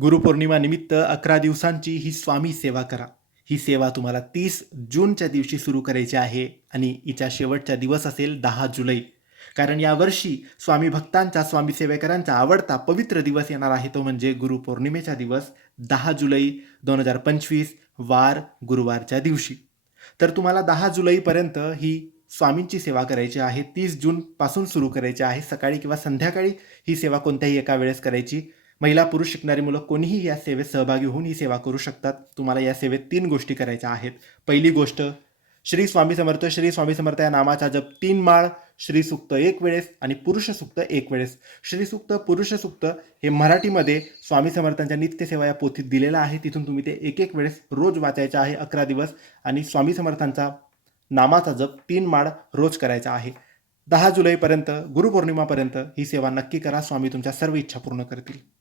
गुरुपौर्णिमानिमित्त अकरा दिवसांची ही स्वामी सेवा करा. ही सेवा तुम्हाला तीस जूनच्या दिवशी सुरू करायची आहे आणि हिचा शेवटचा दिवस असेल दहा जुलै. कारण यावर्षी स्वामी भक्तांचा स्वामी सेवेकरांचा आवडता पवित्र दिवस येणार आहे तो म्हणजे गुरुपौर्णिमेचा दिवस दहा जुलै दोन हजार पंचवीस वार गुरुवारच्या दिवशी. तर तुम्हाला दहा जुलैपर्यंत ही स्वामींची सेवा करायची आहे तीस जूनपासून सुरू करायची आहे सकाळी किंवा संध्याकाळी ही सेवा कोणत्याही एका वेळेस करायची. महिला पुरुष शिकणारी मुलं कोणीही या सेवेत सहभागी होऊन ही सेवा करू शकतात. तुम्हाला या सेवेत तीन गोष्टी करायच्या आहेत. पहिली गोष्ट श्री स्वामी समर्थ श्री स्वामी समर्थ या नामाचा जप तीन माळ श्री सुक्त एक वेळेस आणि पुरुष सुक्त एक वेळेस. श्री सुक्त पुरुष सुक्त हे मराठीमध्ये स्वामी समर्थांच्या नित्यसेवा या पोथीत दिलेलं आहे. तिथून तुम्ही ते एक एक वेळेस रोज वाचायचं आहे अकरा दिवस. आणि स्वामी समर्थांचा नामाचा जप तीन माळ रोज करायचा आहे. दहा जुलैपर्यंत गुरुपौर्णिमापर्यंत ही सेवा नक्की करा. स्वामी तुमच्या सर्व इच्छा पूर्ण करतील.